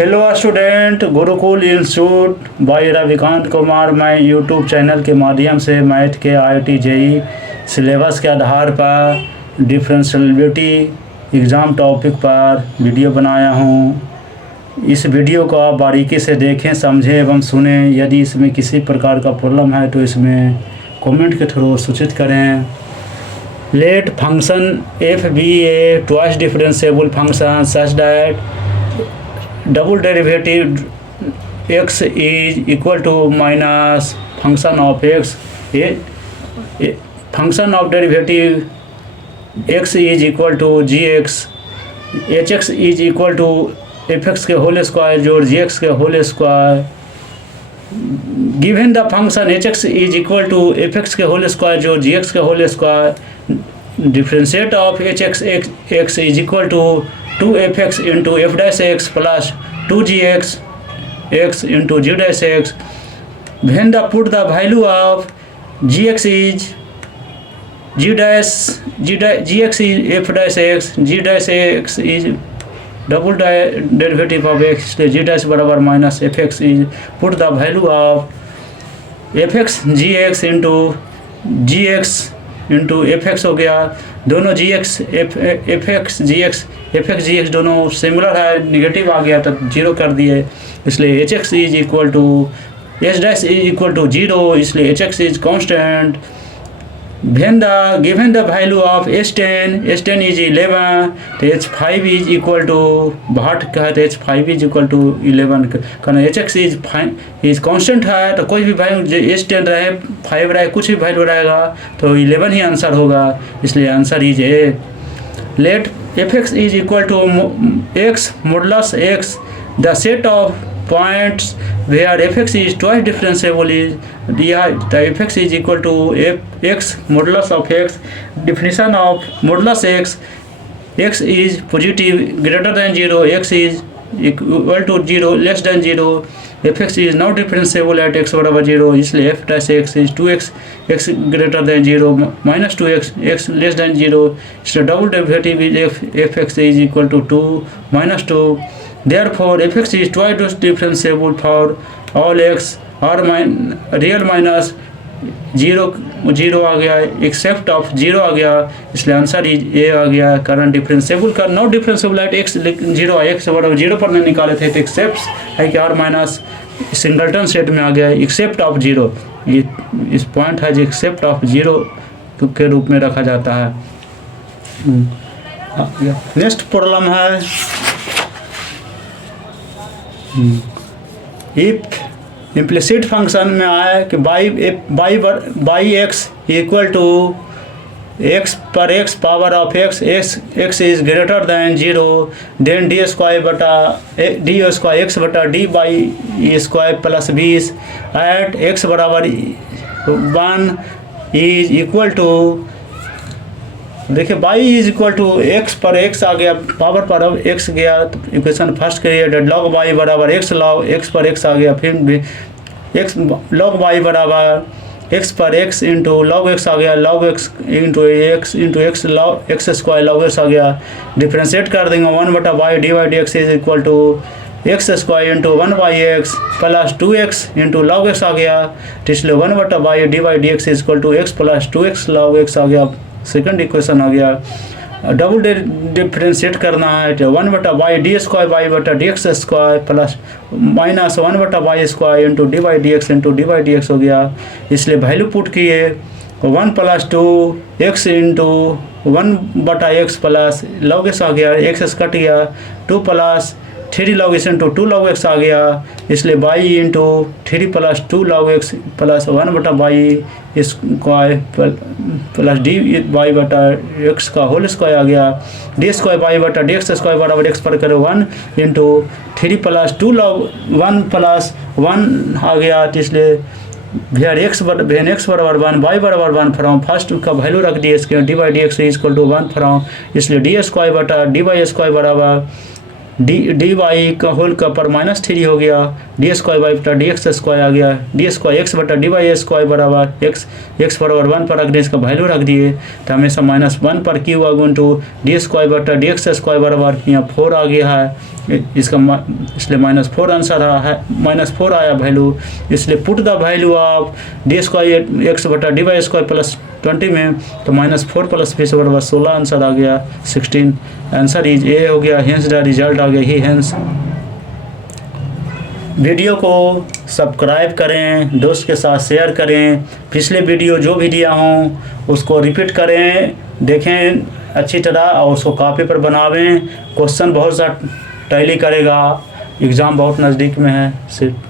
Hello student, Gurukul institute by Ravikant Kumar. मैं YouTube channel के माध्यम से मैथ के IIT JEE सिलेबस के आधार पर डिफरेंशियबिलिटी एग्ज़ाम टॉपिक पर वीडियो बनाया हूँ। इस वीडियो को आप बारीकी से देखें, समझें एवं सुनें। यदि इसमें किसी प्रकार का प्रॉब्लम है तो इसमें कमेंट के थ्रू सूचित करें। Let function f be a twice differentiable function such that double derivative x is equal to minus function of x. Function of derivative x is equal to gx, hx is equal to fx के whole square जोड़ gx के whole square. Given the function hx is equal to fx के whole square जोड़ gx के whole square. Differentiate of hx x is equal to 2fx into f dash x plus 2gx x into g dash x. When the put the value of gx is gx is f dash x, g dash x is double derivative of x, g dash बराबर minus fx is put the value of fx gx into gx into fx हो गया। दोनों gx fx gx दोनों similar है, negative आ गया तो zero कर दिए, इसलिए hx is equal to h dash is equal to 0, इसलिए hx is constant. Given the value of h10 is 11, तो h5 इज इक्वल टू भाट का है, तो h5 इज इक्वल टू 11 कारण hx इज कांस्टेंट है, तो कोई भी वैल्यू h10 रहे 5 रहे कुछ भी वैल्यू रहेगा तो 11 ही आंसर होगा, इसलिए answer is A. Let fx is equal to x modulus x, the set of points where fx is twice differentiable is the fx is equal to x modulus of x. Definition of modulus x is positive greater than 0, x is equal to 0 less than 0, fx is not differentiable at x बराबर 0, इसलिए f dash x is 2x x greater than 0 minus 2x x less than 0, इसलिए double derivative is fx is equal to 2 minus 2. Therefore, fx is twice differentiable for all x or real minus 0 आ गया, except of 0 आ गया, इसलिए answer is ए आ गया। कारण differentiable का not differentiable eight x 0 x बराबर 0 पर नहीं निकाले थे, तो एक्सेप्ट है कि आर माइनस सिंगलटन सेट में आ गया, एक्सेप्ट ऑफ 0। ये इस पॉइंट है जो एक्सेप्ट ऑफ 0 के रूप में रखा जाता है। नेक्स्ट प्रॉब्लम है इफ इम्प्लिसिट फंक्शन में आए कि y x equal to x पर x power of x is greater than 0, then d square x बटा d by square plus 20 eight x बराबर 1 इज इक्वल टू, देखिए y is equal to x पर x आ गया, power पर अब x गया, तो इक्वेशन फर्स्ट करिए। लॉग बाई बराबर एक्स लॉग एक्स पर एक्स आ गया, फिर भी एक्स लॉग बाई बराबर एक्स पर एक्स इंटू लॉग एक्स आ गया, log x into x log x square log x आ गया। डिफ्रेंशिएट कर देंगे 1/बाई d y d x is equal to x square into 1/x plus 2x इंटू लॉग एक्स आ गया, तो इसलिए 1/बाई d y d x is equal to x plus 2x log x आ गया। सेकंड इक्वेशन आ गया। डबल डिफ्रेंशिएट करना है, तो 1/बाई डी स्क्वायर बाई बटा d x square plus minus 1/बाई square into d y d x into d y d x हो गया, इसलिए वैल्यू पुट किए 1 plus 2 x into 1/x plus log x आ गया, एक्स कट गया, 2 plus 3 log x into 2 log x आ गया, इसलिए y into 3 plus 2 log x plus 1/बाई स्क्वायर प्लस डी बाई बटा एक्स का होल स्क्वायर आ गया, डी स्क्वायर बाई बटा डी एक्स स्क्वायर बराबर एक्स पर करो 1 इंटू 3 प्लस 2 log 1 प्लस 1 आ गया, तो इसलिए वेयर एक्स बराबर 1 बाई बराबर 1 फ्रॉम फर्स्ट का वैल्यू रख दिए इसके d by d x is equal to 1 from, इसलिए डी स्क्वायर बटा डी बाई स्क्वायर बराबर डी वाई का होल का पर -3 हो गया, डी स्क्वायर वाई बटा डी एक्स स्क्वायर आ गया, डी स्क्वायर एक्स बटा डी वाई स्क्वायर बराबर एक्स बराबर 1 पर रख दिए, इसका वैल्यू रख दिए तो हमेशा -1 पर क्यू आ गुंटू डी स्क्वायर बटा डी एक्स स्क्वायर बराबर यहाँ 4 आ गया है, इसका इसलिए -4 आंसर है, -4 आया वैल्यू। इसलिए put the value of D square x बटा डी वाई स्क्वायर प्लस 20 में तो -4 प्लस 20 बराबर 16 आंसर आ गया 16। आंसर इज ए हो गया, हेंस द रिजल्ट आ गया ही हेंस। वीडियो को सब्सक्राइब करें, दोस्त के साथ शेयर करें, पिछले वीडियो जो भी दिया हूँ उसको रिपीट करें, देखें अच्छी तरह और उसको कॉपी पर बनावें। क्वेश्चन बहुत सा टैली करेगा, एग्ज़ाम बहुत नज़दीक में है सिर्फ